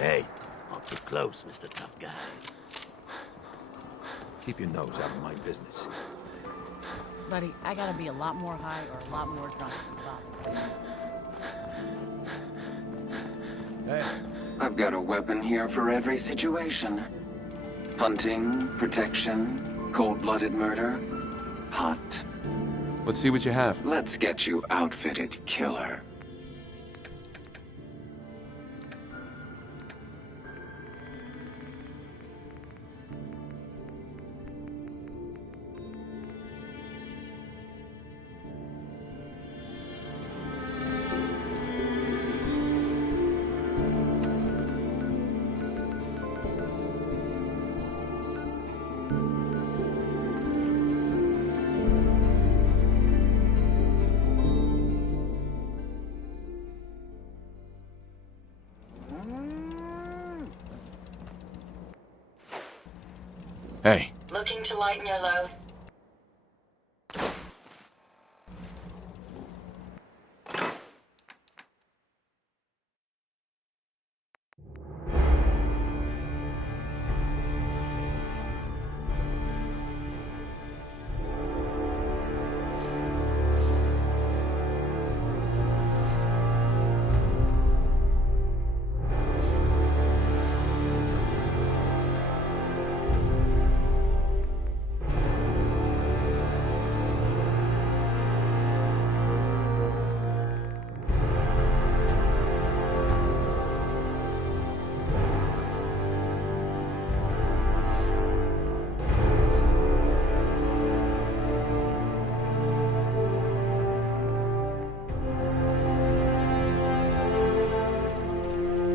Hey, not too close, Mr. Tough Guy. Keep your nose out of my business. Buddy, I gotta be a lot more high or a lot more drunk than Bob. Hey. I've got a weapon here for every situation. Hunting, protection, cold-blooded murder. Hot. Let's see what you have. Let's get you outfitted, killer. Hey, Looking to lighten your load?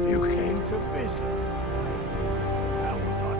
You came to visit. That was on.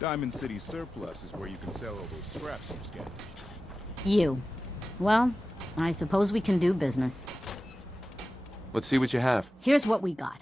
Diamond City Surplus is where you can sell all those scraps you scavenged. You. Well, I suppose we can do business. Let's see what you have. Here's what we got.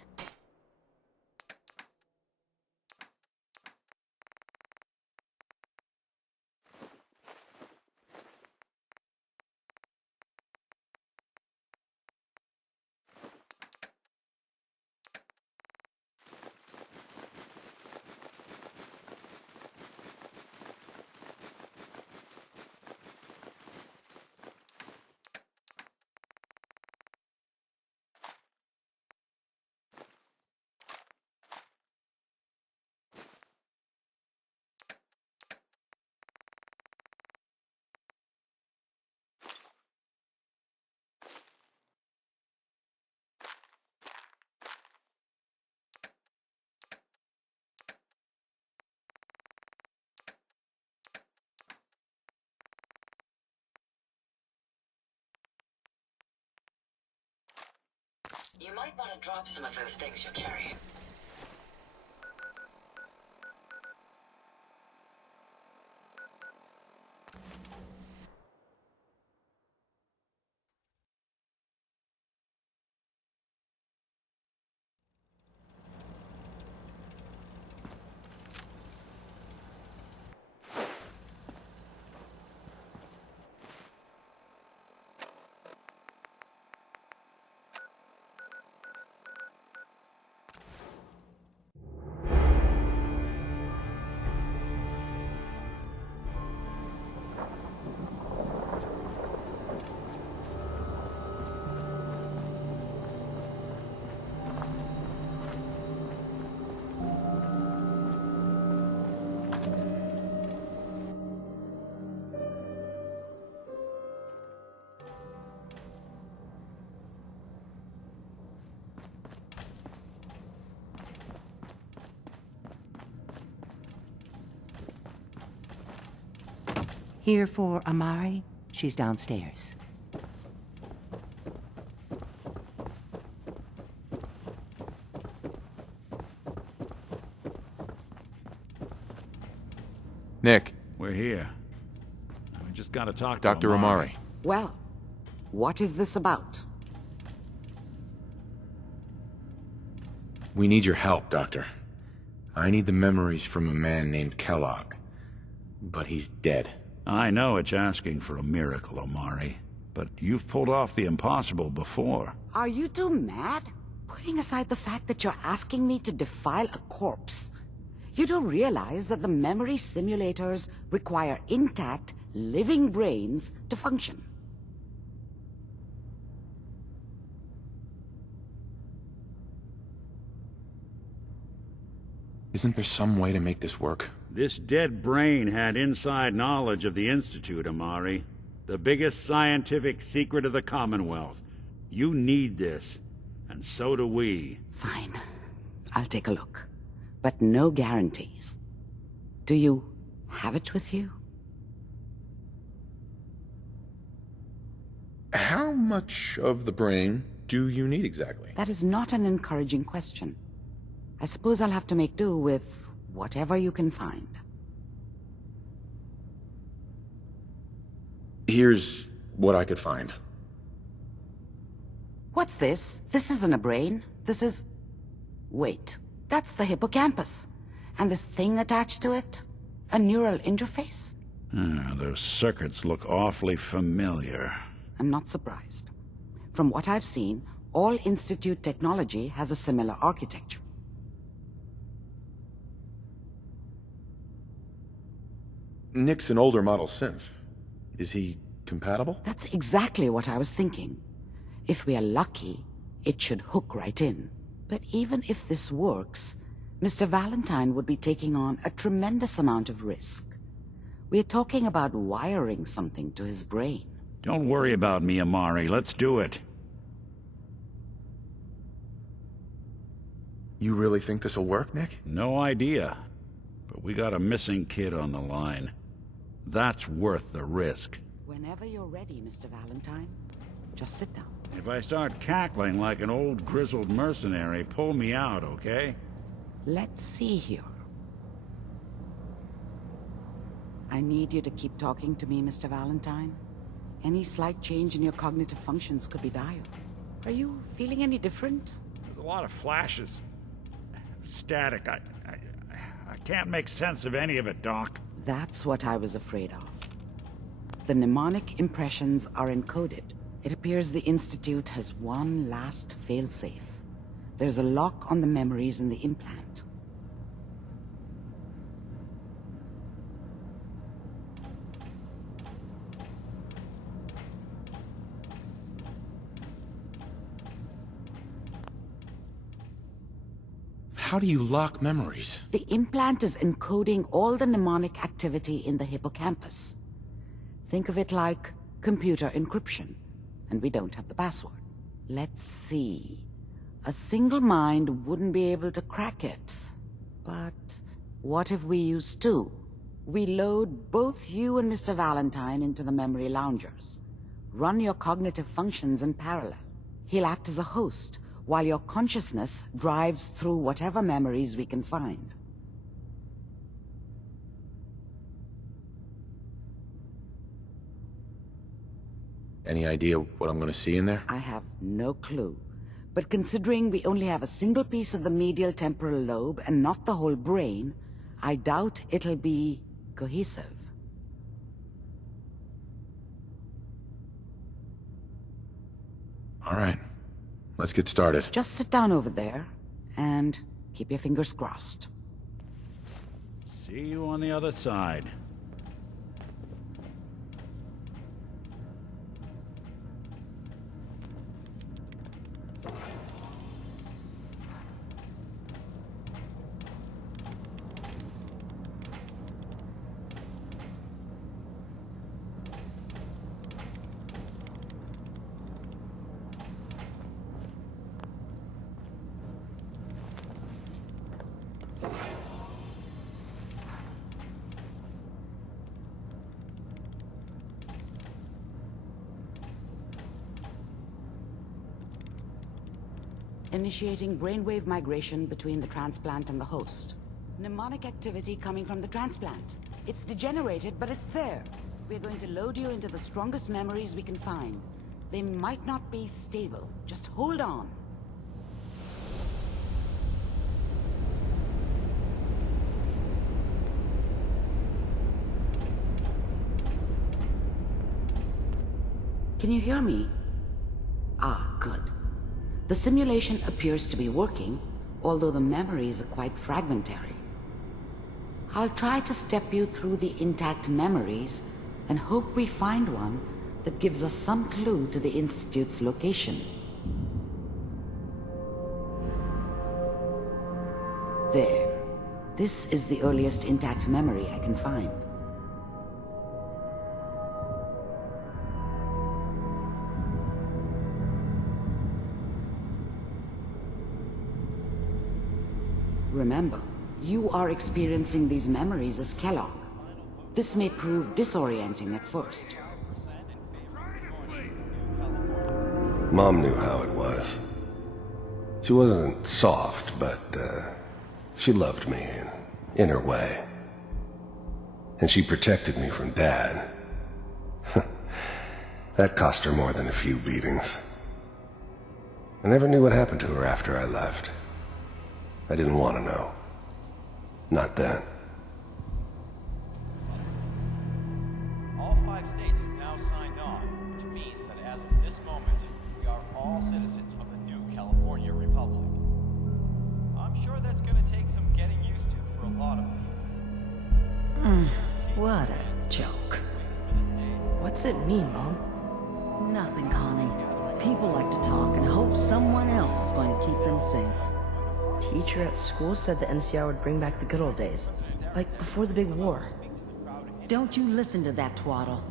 You might want to drop some of those things you're carrying. Here for Amari? She's downstairs. Nick, We're here. We just gotta talk to Dr. Amari. Well, what is this about? We need your help, Doctor. I need the memories from a man named Kellogg. But he's dead. I know it's asking for a miracle, Amari. But you've pulled off the impossible before. Are you two mad? Putting aside the fact that you're asking me to defile a corpse, you don't realize that the memory simulators require intact, living brains to function. Isn't there some way to make this work? This dead brain had inside knowledge of the Institute, Amari. The biggest scientific secret of the Commonwealth. You need this, and so do we. Fine. I'll take a look. But no guarantees. Do you have it with you? How much of the brain do you need exactly? That is not an encouraging question. I suppose I'll have to make do with whatever you can find. Here's what I could find. What's this? This isn't a brain. This is... Wait, that's the hippocampus. And this thing attached to it? A neural interface? Those circuits look awfully familiar. I'm not surprised. From what I've seen, all Institute technology has a similar architecture. Nick's an older model synth. Is he compatible? That's exactly what I was thinking. If we are lucky, it should hook right in. But even if this works, Mr. Valentine would be taking on a tremendous amount of risk. We're talking about wiring something to his brain. Don't worry about me, Amari. Let's do it. You really think this'll work, Nick? No idea. But we got a missing kid on the line. That's worth the risk. Whenever you're ready, Mr. Valentine, just sit down. If I start cackling like an old grizzled mercenary, pull me out, okay? Let's see here. I need you to keep talking to me, Mr. Valentine. Any slight change in your cognitive functions could be dire. Are you feeling any different? There's a lot of flashes. Static. I can't make sense of any of it, Doc. That's what I was afraid of. The mnemonic impressions are encoded. It appears the Institute has one last failsafe. There's a lock on the memories in the implant. How do you lock memories? The implant is encoding all the mnemonic activity in the hippocampus. Think of it like computer encryption, and we don't have the password. Let's see. A single mind wouldn't be able to crack it. But what if we use two? We load both you and Mr. Valentine into the memory loungers. Run your cognitive functions in parallel. He'll act as a host, while your consciousness drives through whatever memories we can find. Any idea what I'm gonna see in there? I have no clue. But considering we only have a single piece of the medial temporal lobe and not the whole brain, I doubt it'll be cohesive. All right. Let's get started. Just sit down over there and keep your fingers crossed. See you on the other side. Initiating brainwave migration between the transplant and the host. Mnemonic activity coming from the transplant. It's degenerated, but it's there. We're going to load you into the strongest memories we can find. They might not be stable. Just hold on. Can you hear me? Ah, good. The simulation appears to be working, although the memories are quite fragmentary. I'll try to step you through the intact memories and hope we find one that gives us some clue to the Institute's location. There. This is the earliest intact memory I can find. Remember, you are experiencing these memories as Kellogg. This may prove disorienting at first. Mom knew how it was. She wasn't soft, but she loved me in her way. And she protected me from Dad. That cost her more than a few beatings. I never knew what happened to her after I left. I didn't want to know. Not then. All 5 states have now signed on, which means that as of this moment, we are all citizens of the new California Republic. I'm sure that's going to take some getting used to for a lot of you. What a joke. What's it mean, Mom? Nothing, Connie. People like to talk and hope someone else is going to keep them safe. Teacher at school said the NCR would bring back the good old days, like before the big war. Don't you listen to that twaddle.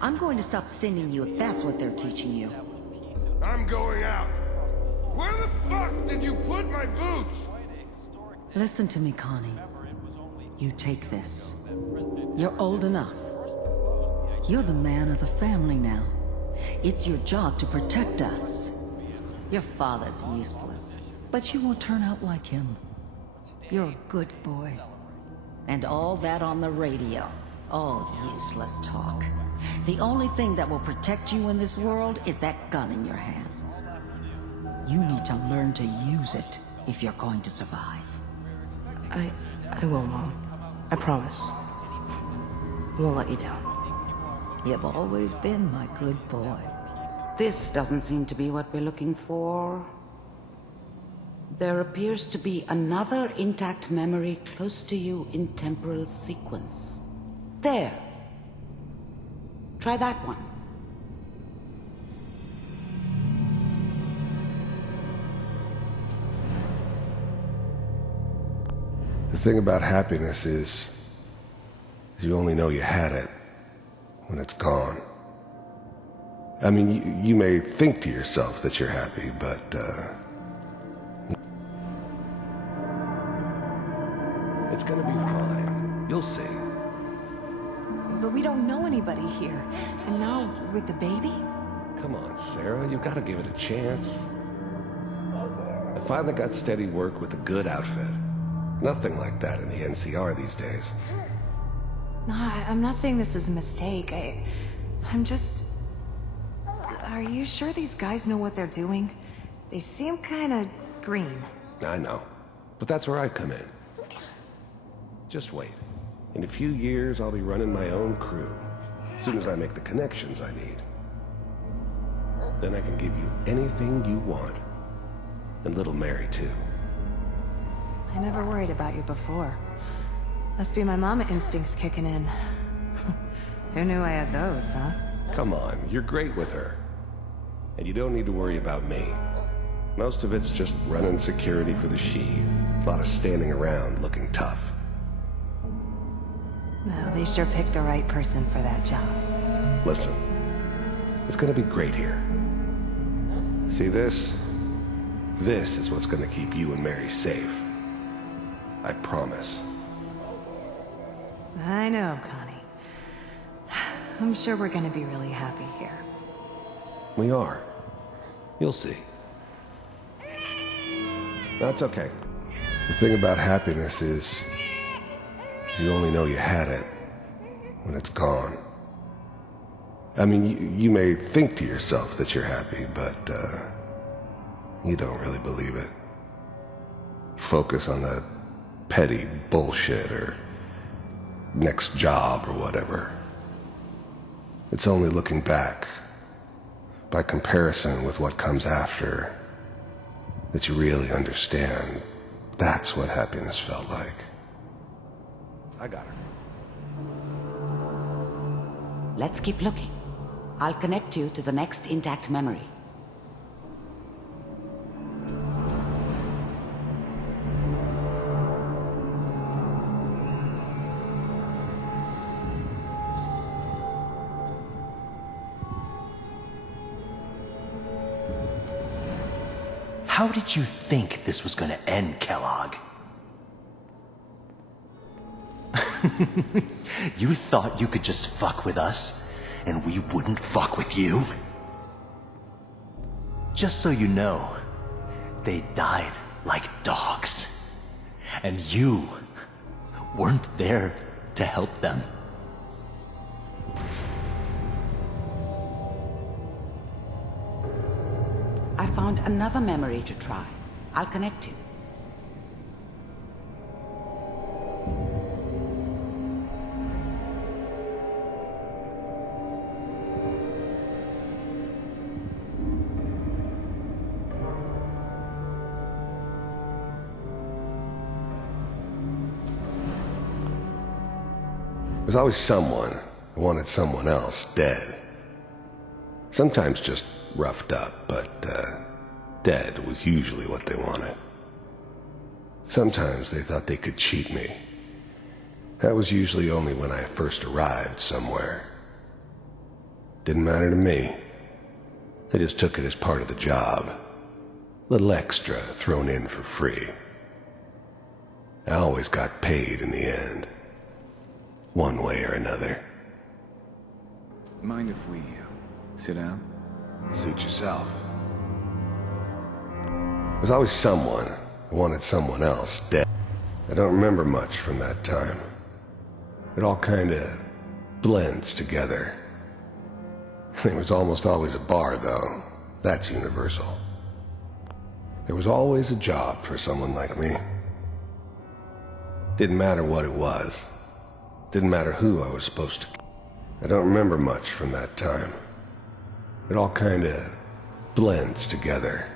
I'm going to stop sending you if that's what they're teaching you. I'm going out. Where the fuck did you put my boots? Listen to me, Connie. You take this. You're old enough. You're the man of the family now. It's your job to protect us. Your father's useless, but you won't turn out like him. You're a good boy. And all that on the radio. All useless talk. The only thing that will protect you in this world is that gun in your hands. You need to learn to use it if you're going to survive. I will, Mom. I promise. I won't let you down. You've always been my good boy. This doesn't seem to be what we're looking for. There appears to be another intact memory close to you in temporal sequence. There. Try that one. The thing about happiness is you only know you had it when it's gone. I mean, you may think to yourself that you're happy, but, it's gonna be fine. You'll see. But we don't know anybody here. And now, with the baby? Come on, Sarah, you've gotta give it a chance. I finally got steady work with a good outfit. Nothing like that in the NCR these days. No, I'm not saying this was a mistake. I'm just... Are you sure these guys know what they're doing? They seem kind of green. I know, but that's where I come in. Just wait. In a few years, I'll be running my own crew. As soon as I make the connections I need. Then I can give you anything you want. And little Mary, too. I never worried about you before. Must be my mama instincts kicking in. Who knew I had those, huh? Come on, you're great with her. And you don't need to worry about me. Most of it's just running security for the She. A lot of standing around looking tough. No, they sure picked the right person for that job. Listen, it's gonna be great here. See this? This is what's gonna keep you and Mary safe. I promise. I know, Connie. I'm sure we're gonna be really happy here. We are. You'll see. That's okay. The thing about happiness is you only know you had it when it's gone. I mean, you may think to yourself that you're happy, but you don't really believe it. Focus on the petty bullshit or next job or whatever. It's only looking back, by comparison with what comes after, that you really understand that's what happiness felt like. I got her. Let's keep looking. I'll connect you to the next intact memory. How did you think this was gonna end, Kellogg? You thought you could just fuck with us, and we wouldn't fuck with you? Just so you know, they died like dogs. And you weren't there to help them. I found another memory to try. I'll connect you. There's always someone who wanted someone else dead. Sometimes just roughed up, but dead was usually what they wanted. Sometimes they thought they could cheat me. That was usually only when I first arrived somewhere. Didn't matter to me. I just took it as part of the job. Little extra thrown in for free. I always got paid in the end. One way or another. Mind if we sit down? Suit yourself. There's always someone who wanted someone else dead. I don't remember much from that time. It all kinda blends together. There was almost always a bar, though. That's universal. There was always a job for someone like me. Didn't matter what it was. Didn't matter who I was supposed to. I don't remember much from that time. It all kinda blends together.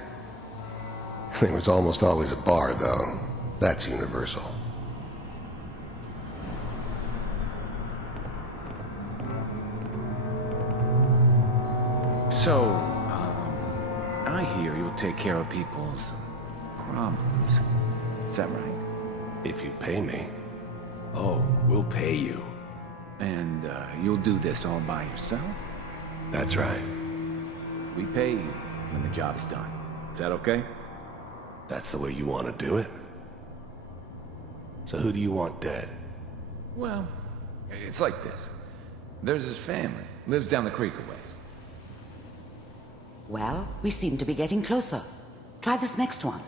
There was almost always a bar, though. That's universal. So, I hear you'll take care of people's problems. Is that right? If you pay me. Oh, we'll pay you. And, you'll do this all by yourself? That's right. We pay you when the job's done. Is that okay? That's the way you want to do it? So who do you want dead? Well, it's like this. There's his family. Lives down the creek a ways. Well, we seem to be getting closer. Try this next one.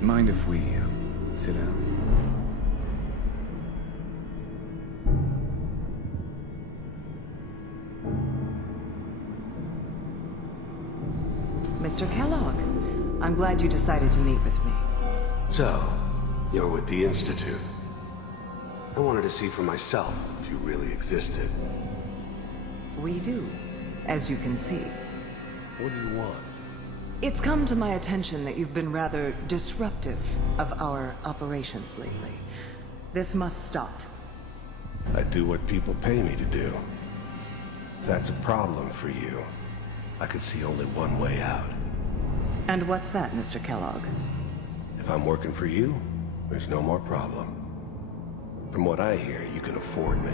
Mind if we sit down? Mr. Kellogg, I'm glad you decided to meet with me. So, you're with the Institute. I wanted to see for myself if you really existed. We do, as you can see. What do you want? It's come to my attention that you've been rather disruptive of our operations lately. This must stop. I do what people pay me to do. If that's a problem for you, I could see only one way out. And what's that, Mr. Kellogg? If I'm working for you, there's no more problem. From what I hear, you can afford me.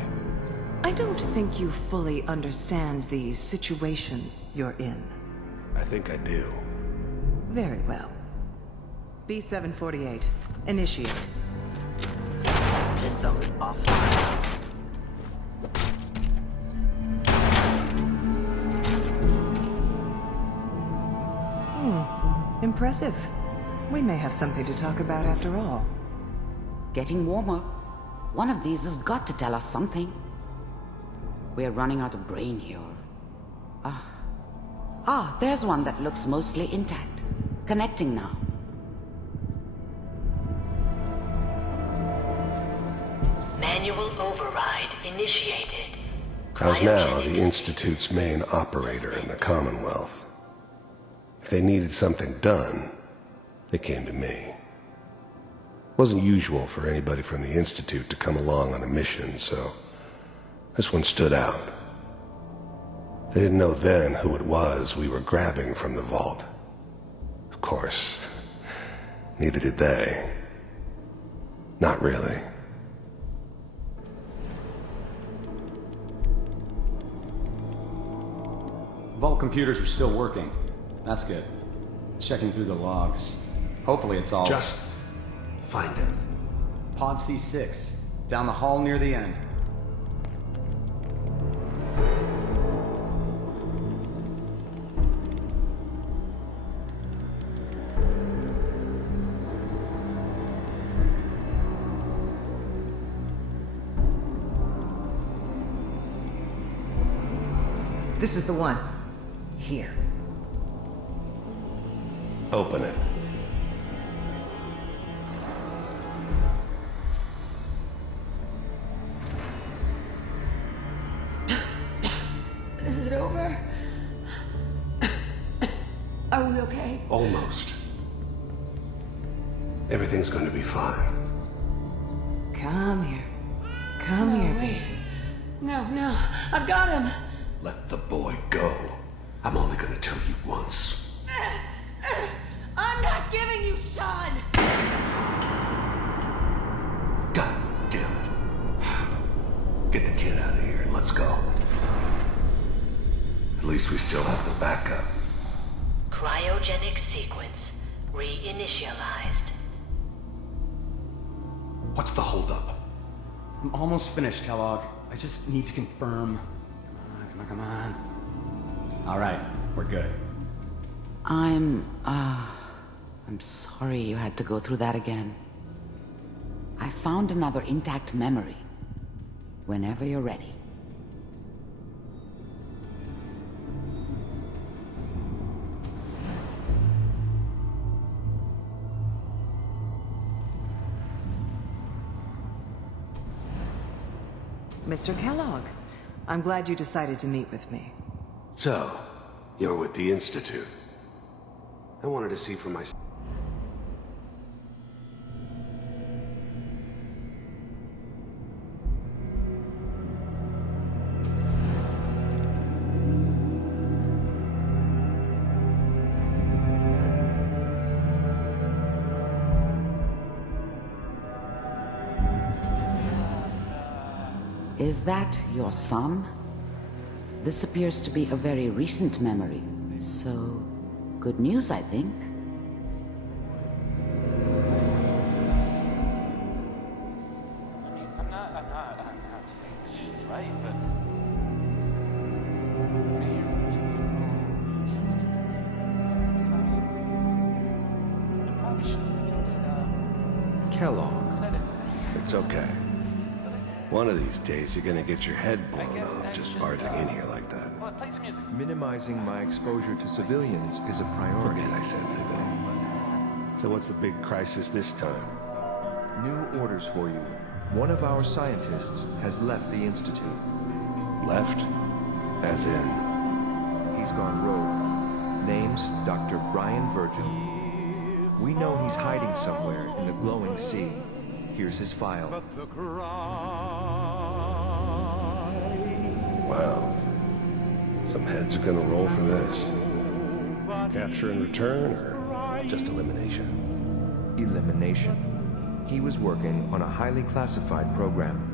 I don't think you fully understand the situation you're in. I think I do. Very well. B-748, initiate. System offline. Impressive. We may have something to talk about after all. Getting warmer. One of these has got to tell us something. We're running out of brain here. There's one that looks mostly intact. Connecting now. Manual override initiated. I was now the Institute's main operator in the Commonwealth. If they needed something done, they came to me. It wasn't usual for anybody from the Institute to come along on a mission, so this one stood out. They didn't know then who it was we were grabbing from the vault. Of course, neither did they. Not really. Vault computers are still working. That's good. Checking through the logs. Hopefully it's all... Just find it. Pod C6. Down the hall near the end. This is the one. Here. Open it. Is it over? Are we okay? Almost. Everything's going to be fine. Come here. Come here, baby. No, I've got him. Let the boy go. I'm only going to tell you once. I'm not giving you Sean! God damn it. Get the kid out of here and let's go. At least we still have the backup. Cryogenic sequence reinitialized. What's the holdup? I'm almost finished, Kellogg. I just need to confirm. Come on. All right. We're good. I'm sorry you had to go through that again. I found another intact memory. Whenever you're ready. Mr. Kellogg, I'm glad you decided to meet with me. So, you're with the Institute. I wanted to see for myself. Is that your son? This appears to be a very recent memory, so good news, I think. I'm not saying she's right, but... Kellogg. It's okay. One of these days, you're gonna get your head blown off just barging in here like that. Minimizing my exposure to civilians is a priority. Forget I said anything. So what's the big crisis this time? New orders for you. One of our scientists has left the Institute. Left? As in? He's gone rogue. Name's Dr. Brian Virgin. We know he's hiding somewhere in the glowing sea. Here's his file. Wow. Some heads are gonna roll for this. Capture and return, or just elimination? Elimination. He was working on a highly classified program.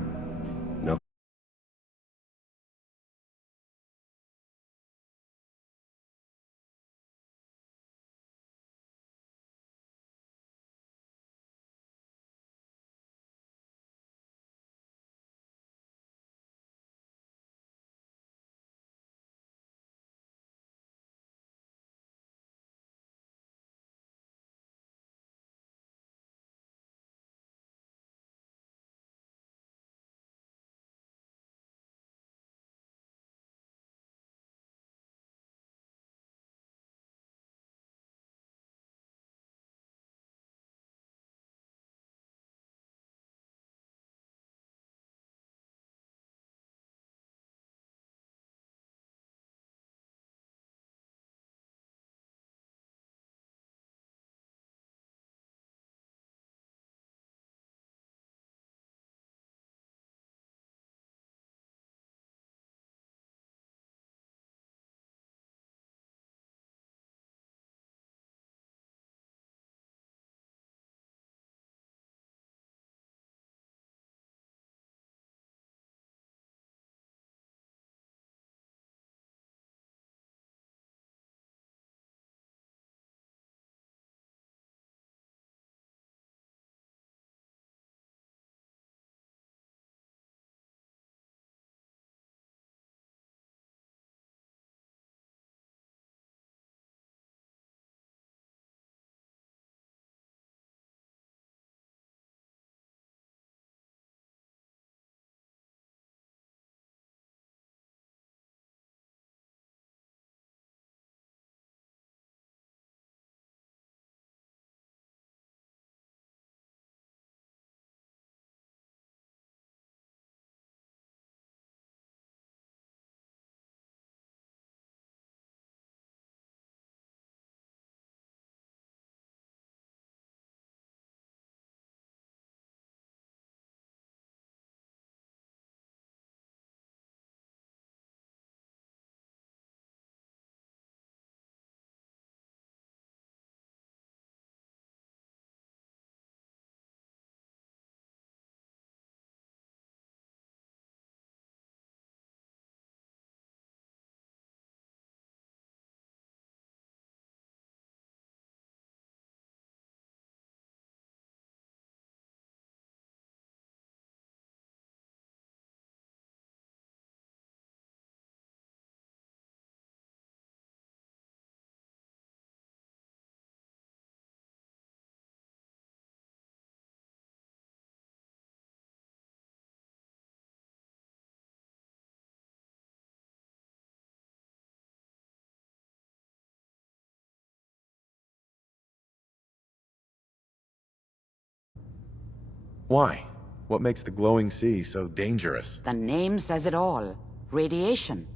Why? What makes the glowing sea so dangerous? The name says it all. Radiation.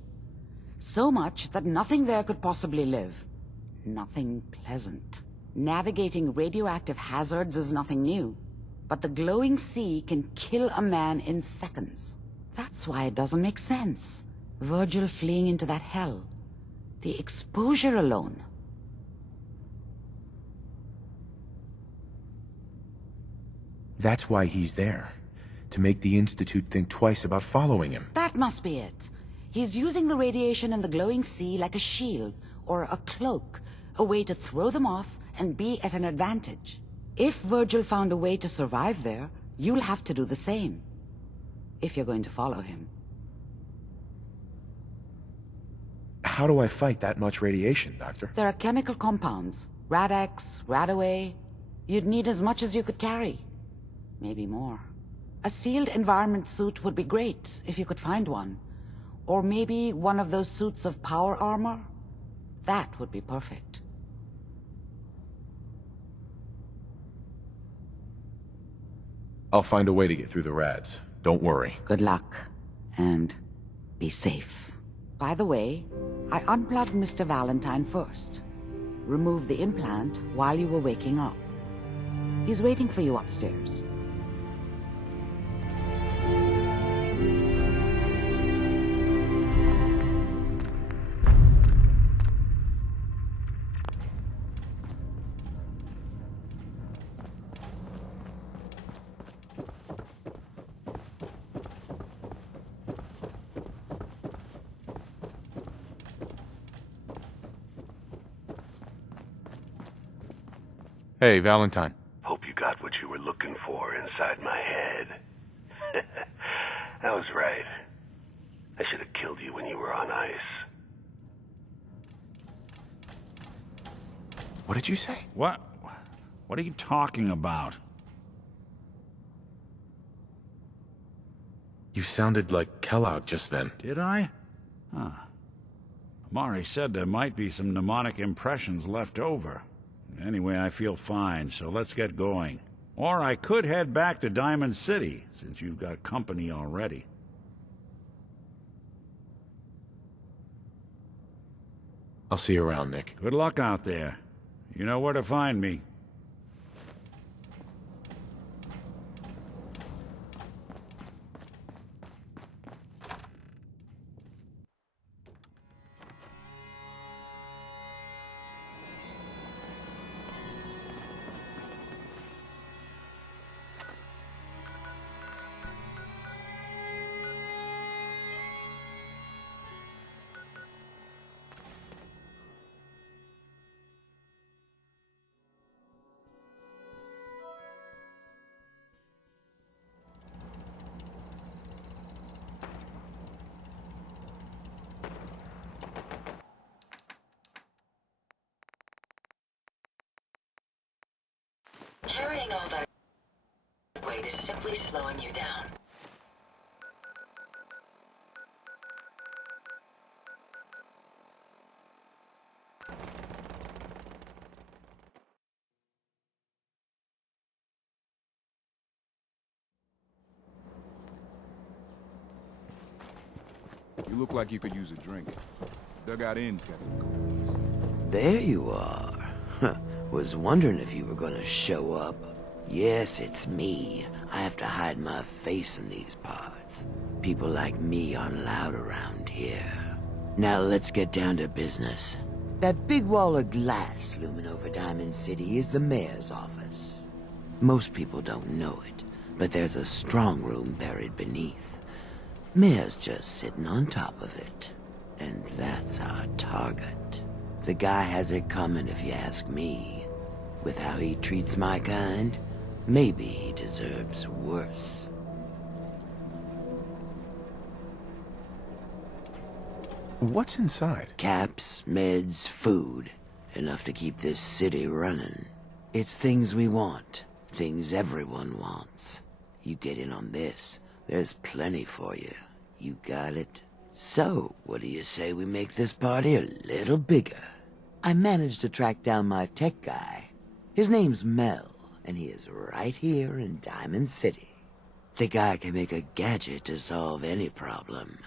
So much that nothing there could possibly live. Nothing pleasant. Navigating radioactive hazards is nothing new. But the glowing sea can kill a man in seconds. That's why it doesn't make sense. Virgil fleeing into that hell. The exposure alone. That's why he's there. To make the Institute think twice about following him. That must be it. He's using the radiation in the glowing sea like a shield or a cloak, a way to throw them off and be at an advantage. If Virgil found a way to survive there, you'll have to do the same. If you're going to follow him. How do I fight that much radiation, Doctor? There are chemical compounds. Rad-X, Radaway. You'd need as much as you could carry. Maybe more. A sealed environment suit would be great, if you could find one. Or maybe one of those suits of power armor? That would be perfect. I'll find a way to get through the rads. Don't worry. Good luck. And be safe. By the way, I unplugged Mr. Valentine first. Removed the implant while you were waking up. He's waiting for you upstairs. Hey, Valentine. Hope you got what you were looking for inside my head. I was right. I should have killed you when you were on ice. What did you say? What are you talking about? You sounded like Kellogg just then. Did I? Huh. Amari said there might be some mnemonic impressions left over. Anyway, I feel fine, so let's get going. Or I could head back to Diamond City, since you've got company already. I'll see you around, Nick. Good luck out there. You know where to find me. Carrying all that weight is simply slowing you down. You look like you could use a drink. Dugout Inn's got some cool ones. There you are. Was wondering if you were gonna show up. Yes, it's me. I have to hide my face in these parts. People like me aren't allowed around here. Now let's get down to business. That big wall of glass looming over Diamond City is the mayor's office. Most people don't know it, but there's a strong room buried beneath. Mayor's just sitting on top of it. And that's our target. The guy has it coming if you ask me. With how he treats my kind, maybe he deserves worse. What's inside? Caps, meds, food. Enough to keep this city running. It's things we want. Things everyone wants. You get in on this, there's plenty for you. You got it? So, what do you say we make this party a little bigger? I managed to track down my tech guy. His name's Mel. and he is right here in Diamond City. The guy can make a gadget to solve any problem.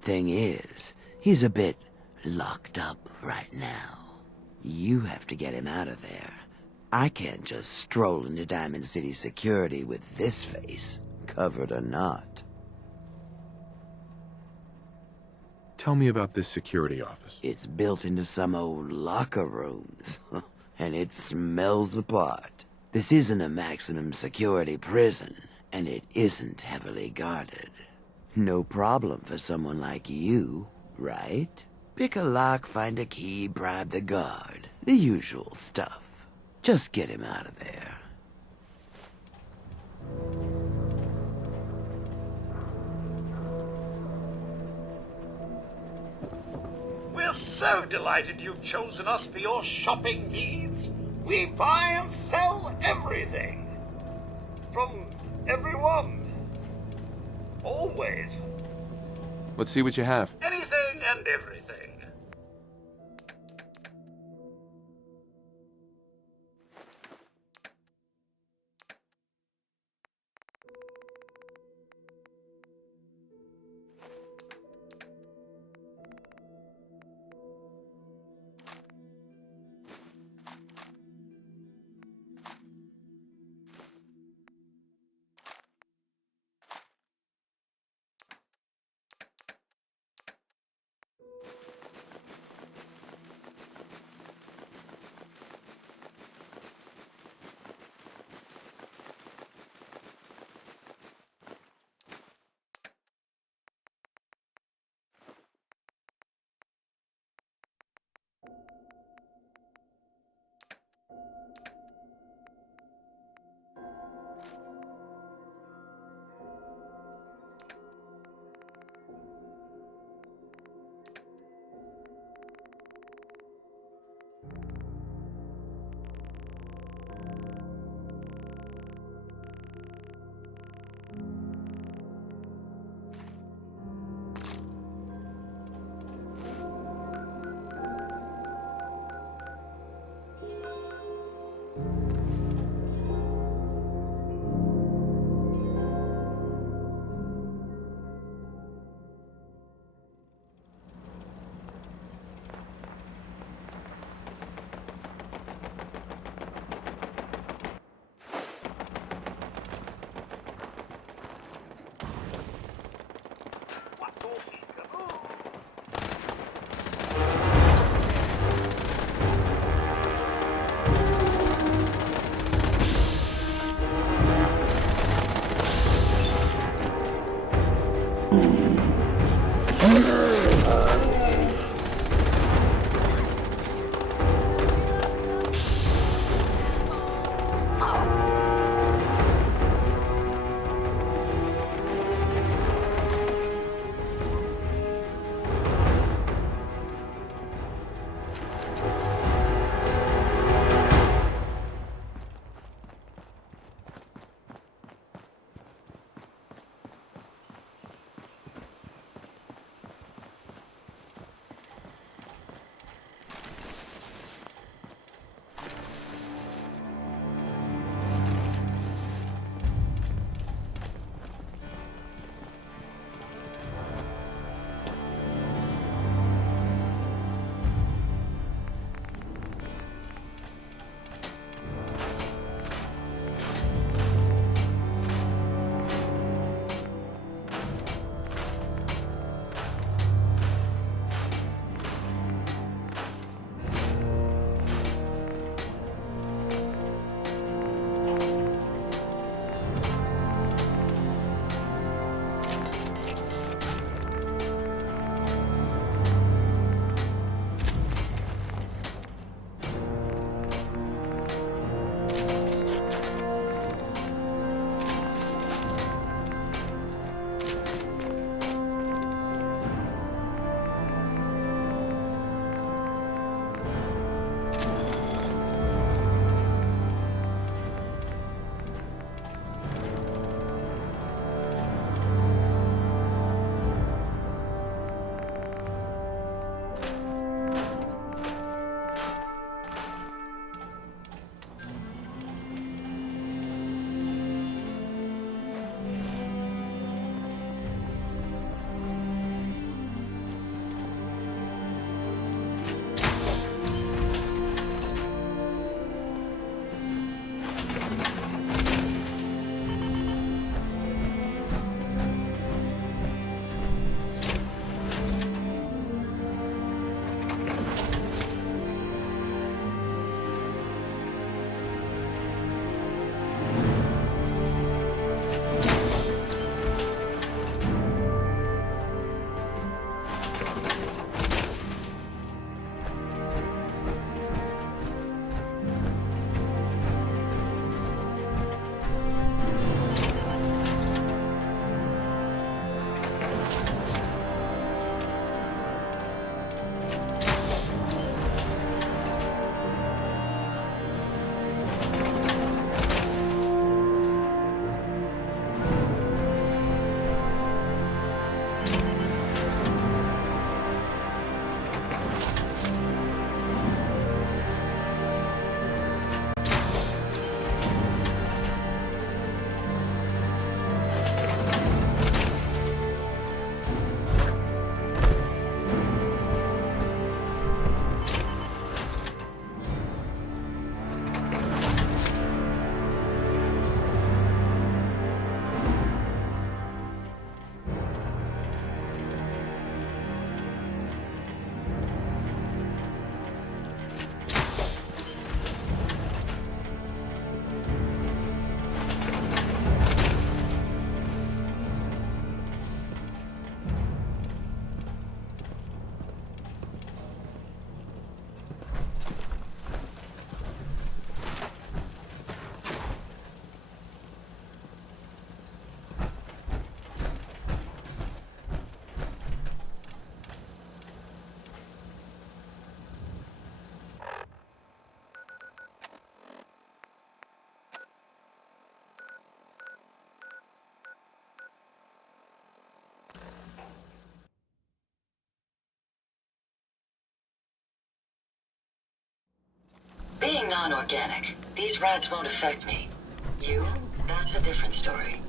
Thing is, he's a bit locked up right now. You have to get him out of there. I can't just stroll into Diamond City security with this face, covered or not. Tell me about this security office. It's built into some old locker rooms, and it smells the part. This isn't a maximum security prison, and it isn't heavily guarded. No problem for someone like you, right? Pick a lock, find a key, bribe the guard. The usual stuff. Just get him out of there. We're so delighted you've chosen us for your shopping needs. We buy and sell everything. From everyone. Always. Let's see what you have. Anything and everything. organic. These rats won't affect me. You? That's a different story.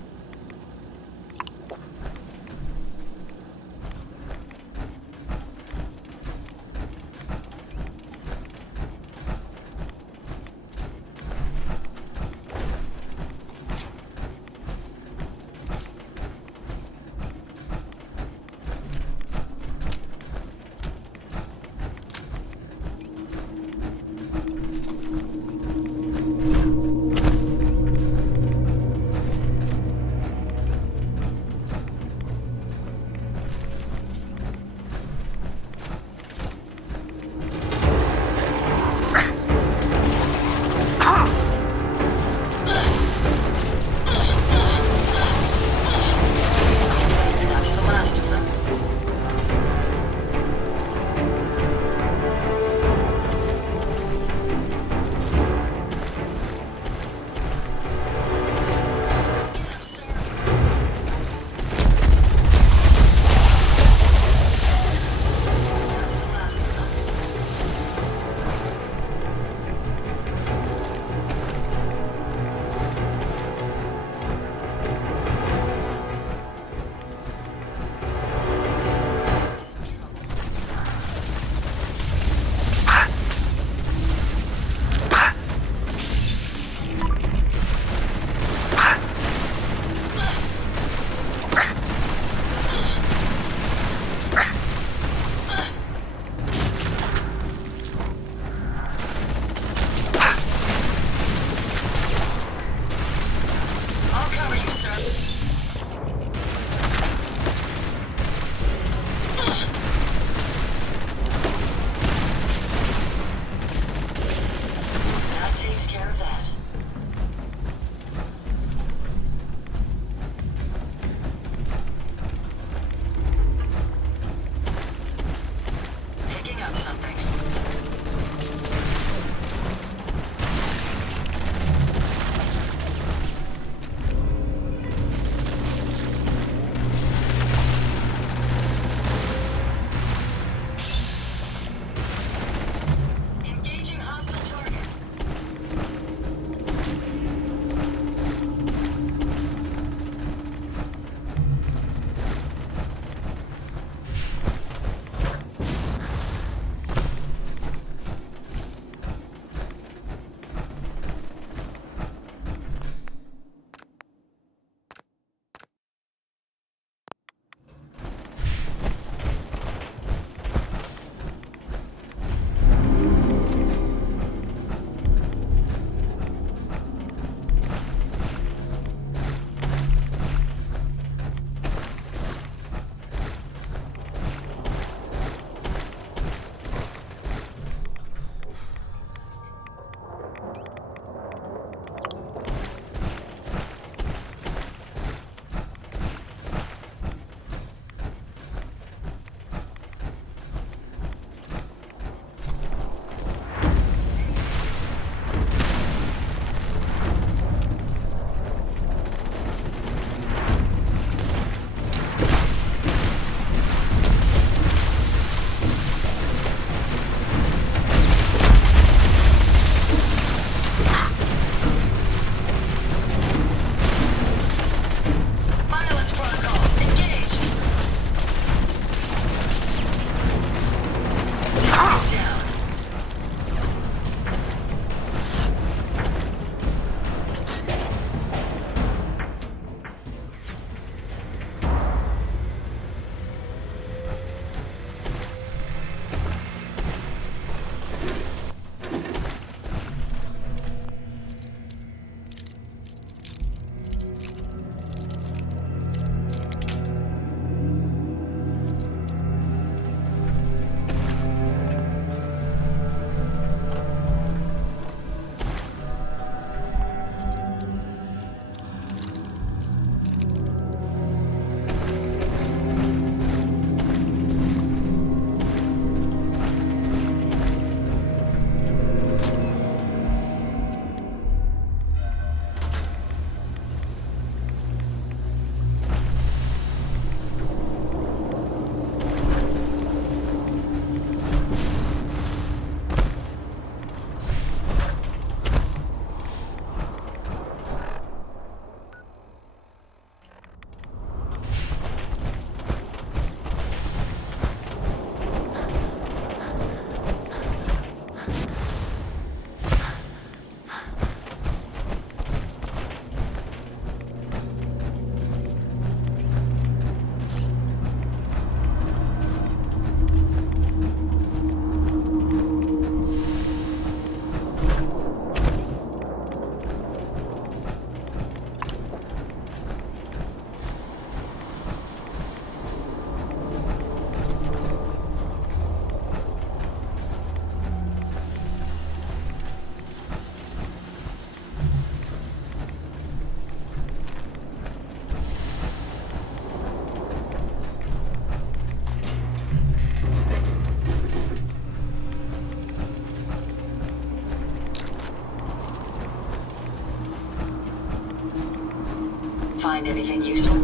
Find anything useful?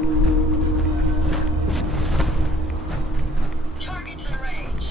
Targets in range.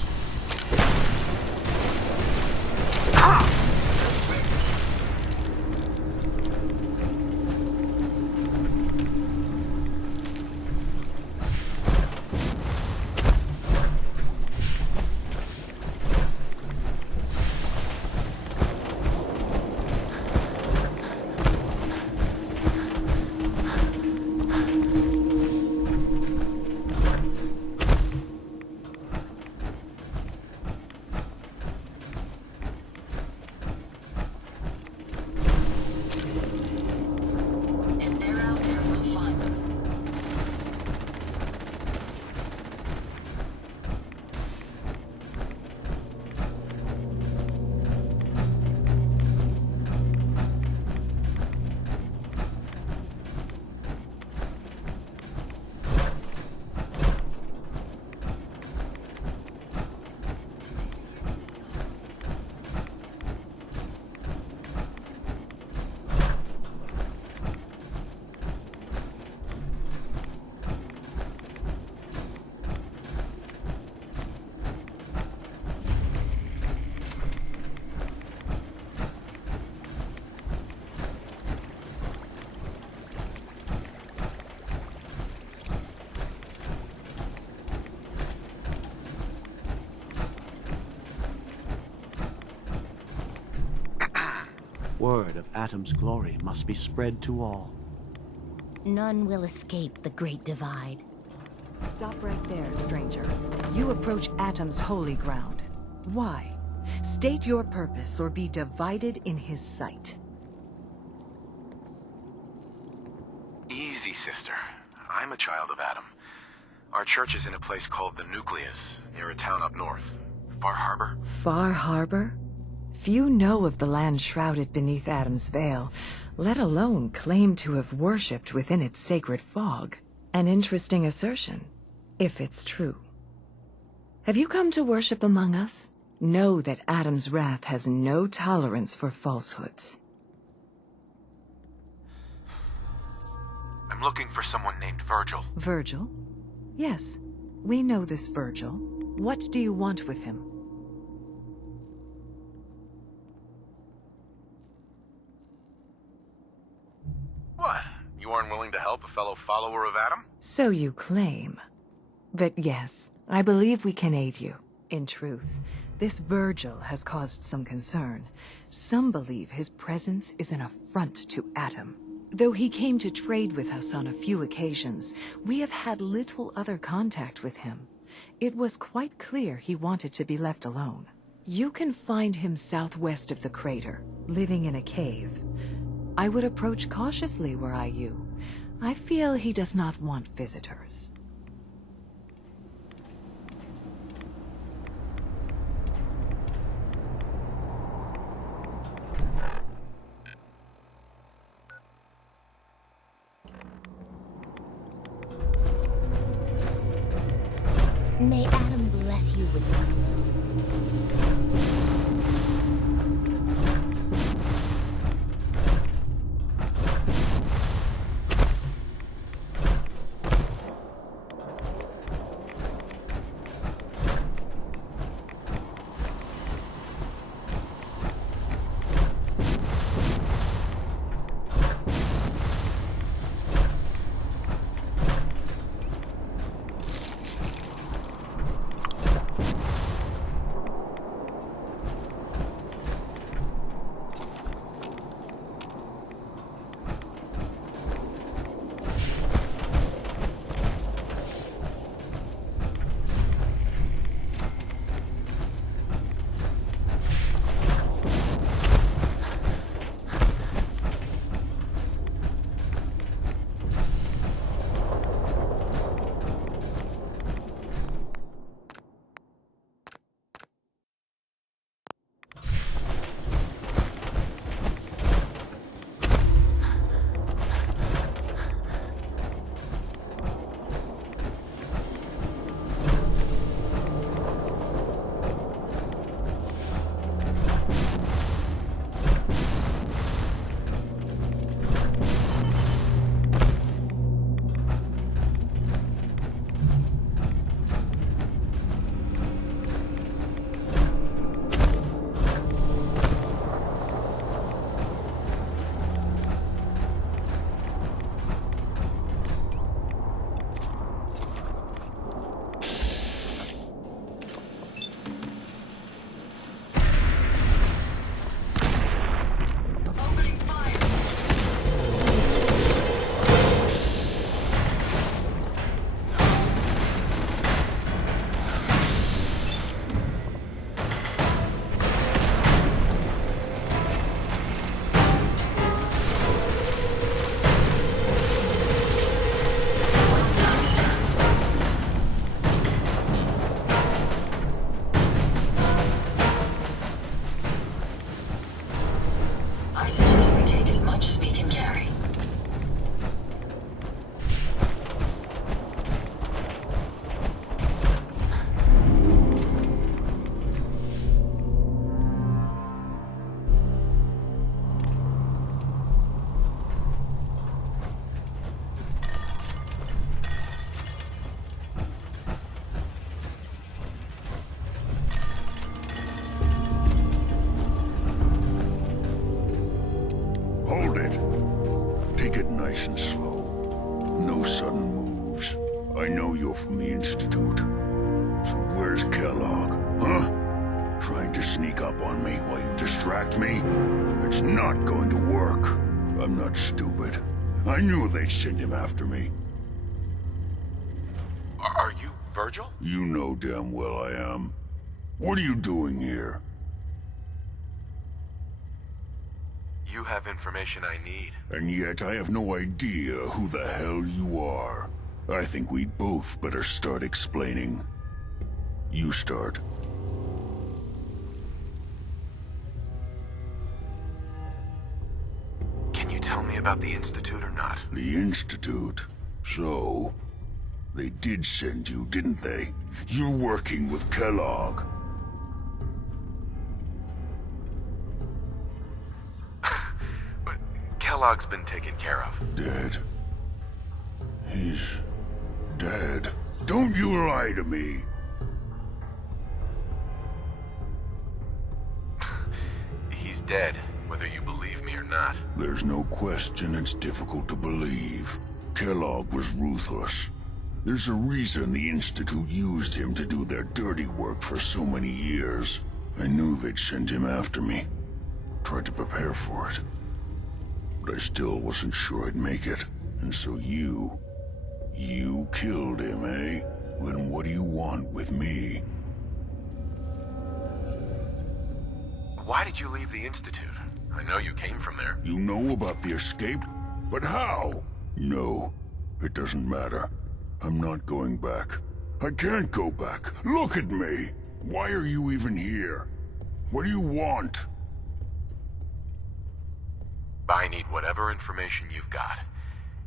Word of Atom's glory must be spread to all. None will escape the Great Divide. Stop right there, stranger. You approach Atom's holy ground. Why? State your purpose or be divided in his sight. Easy, sister. I'm a child of Atom. Our church is in a place called the Nucleus, near a town up north. Far Harbor? Far Harbor? Few know of the land shrouded beneath Atom's veil, let alone claim to have worshipped within its sacred fog. An interesting assertion, if it's true. Have you come to worship among us? Know that Atom's wrath has no tolerance for falsehoods. I'm looking for someone named Virgil. Virgil? Yes, we know this Virgil. What do you want with him? What? You aren't willing to help a fellow follower of Atom? So you claim. But yes, I believe we can aid you. In truth, this Virgil has caused some concern. Some believe his presence is an affront to Atom. Though he came to trade with us on a few occasions, we have had little other contact with him. It was quite clear he wanted to be left alone. You can find him southwest of the crater, living in a cave. I would approach cautiously were I you. I feel he does not want visitors. May Atom bless you with his love. Hold it. Take it nice and slow. No sudden moves. I know you're from the Institute. So where's Kellogg, huh? Trying to sneak up on me while you distract me? It's not going to work. I'm not stupid. I knew they'd send him after me. Are you Virgil? You know damn well I am. What are you doing here? You have information I need. And yet I have no idea who the hell you are. I think we'd both better start explaining. You start. Can you tell me about the Institute or not? The Institute? So, they did send you, didn't they? You're working with Kellogg. But Kellogg's been taken care of. Dead. He's dead. Don't you lie to me! He's dead, whether you believe me or not. There's no question it's difficult to believe. Kellogg was ruthless. There's a reason the Institute used him to do their dirty work for so many years. I knew they'd send him after me. Tried to prepare for it. But I still wasn't sure I'd make it. And so you killed him, eh? Then what do you want with me? Why did you leave the Institute? I know you came from there. You know about the escape? But how? No, it doesn't matter. I'm not going back. I can't go back. Look at me! Why are you even here? What do you want? I need whatever information you've got.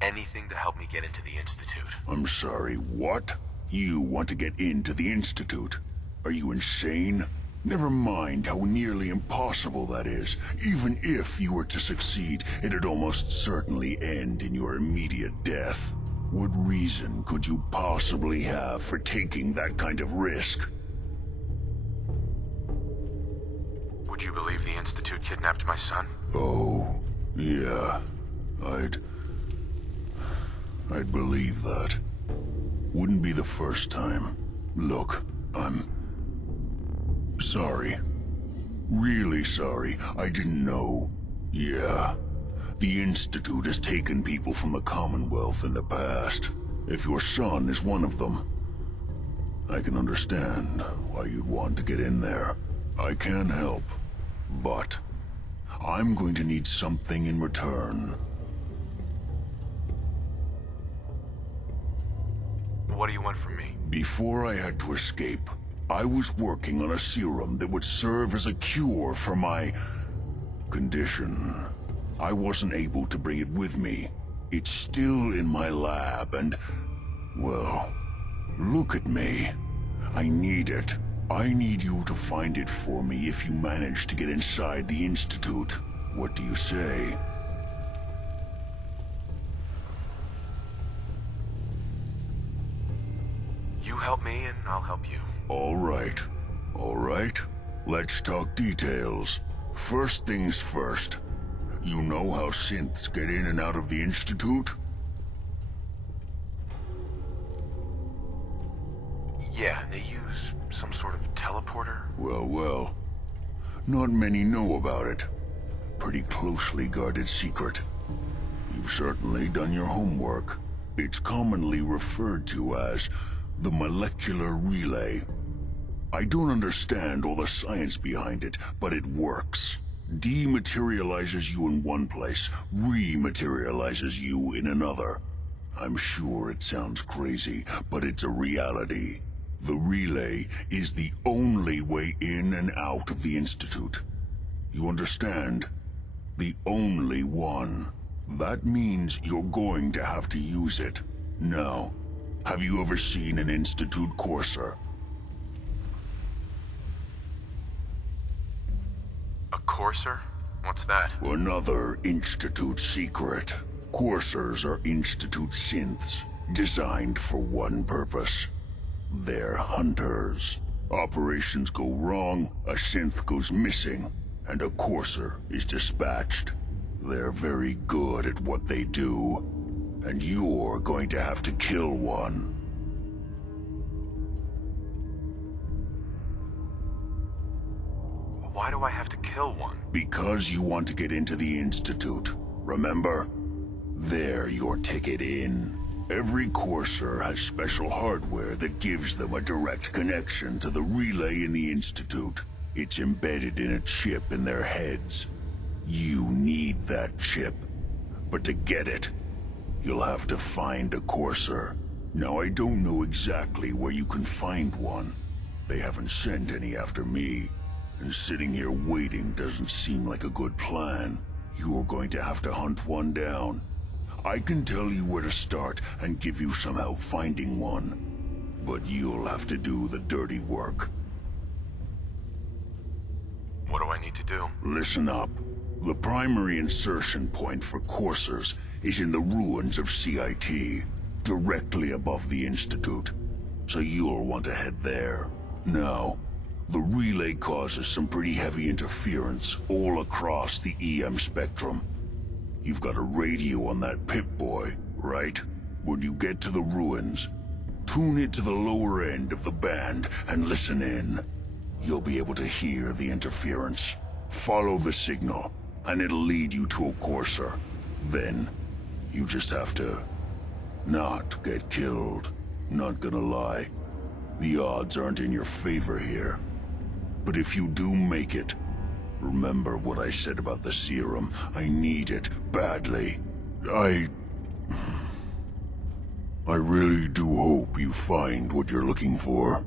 Anything to help me get into the Institute. I'm sorry, what? You want to get into the Institute? Are you insane? Never mind how nearly impossible that is. Even if you were to succeed, it'd almost certainly end in your immediate death. What reason could you possibly have for taking that kind of risk? Would you believe the Institute kidnapped my son? Oh, yeah. I'd believe that. Wouldn't be the first time. Look, I'm sorry. Really sorry. I didn't know. Yeah. The Institute has taken people from the Commonwealth in the past. If your son is one of them, I can understand why you'd want to get in there. I can help, but I'm going to need something in return. What do you want from me? Before I had to escape, I was working on a serum that would serve as a cure for my condition. I wasn't able to bring it with me. It's still in my lab and, well, look at me. I need it. I need you to find it for me if you manage to get inside the Institute. What do you say? You help me and I'll help you. All right. All right. Let's talk details. First things first. You know how synths get in and out of the Institute? Yeah, they use some sort of teleporter. Well. Not many know about it. Pretty closely guarded secret. You've certainly done your homework. It's commonly referred to as the molecular relay. I don't understand all the science behind it, but it works. Dematerializes you in one place, rematerializes you in another. I'm sure it sounds crazy, but it's a reality. The relay is the only way in and out of the Institute. You understand? The only one. That means you're going to have to use it. Now, have you ever seen an Institute courser? A courser? What's that? Another Institute secret. Coursers are Institute synths, designed for one purpose. They're hunters. Operations go wrong, a synth goes missing, and a courser is dispatched. They're very good at what they do, and you're going to have to kill one. Why do I have to kill one? Because you want to get into the Institute, remember? They're your ticket in. Every Courser has special hardware that gives them a direct connection to the relay in the Institute. It's embedded in a chip in their heads. You need that chip. But to get it, you'll have to find a Courser. Now, I don't know exactly where you can find one. They haven't sent any after me. And sitting here waiting doesn't seem like a good plan. You're going to have to hunt one down. I can tell you where to start and give you some help finding one. But you'll have to do the dirty work. What do I need to do? Listen up. The primary insertion point for coursers is in the ruins of CIT, directly above the Institute. So you'll want to head there. Now, the relay causes some pretty heavy interference all across the EM spectrum. You've got a radio on that Pip-Boy, right? When you get to the ruins, tune it to the lower end of the band and listen in. You'll be able to hear the interference. Follow the signal, and it'll lead you to a courser. Then, you just have to not get killed. Not gonna lie, the odds aren't in your favor here. But if you do make it, remember what I said about the serum. I need it badly. I really do hope you find what you're looking for.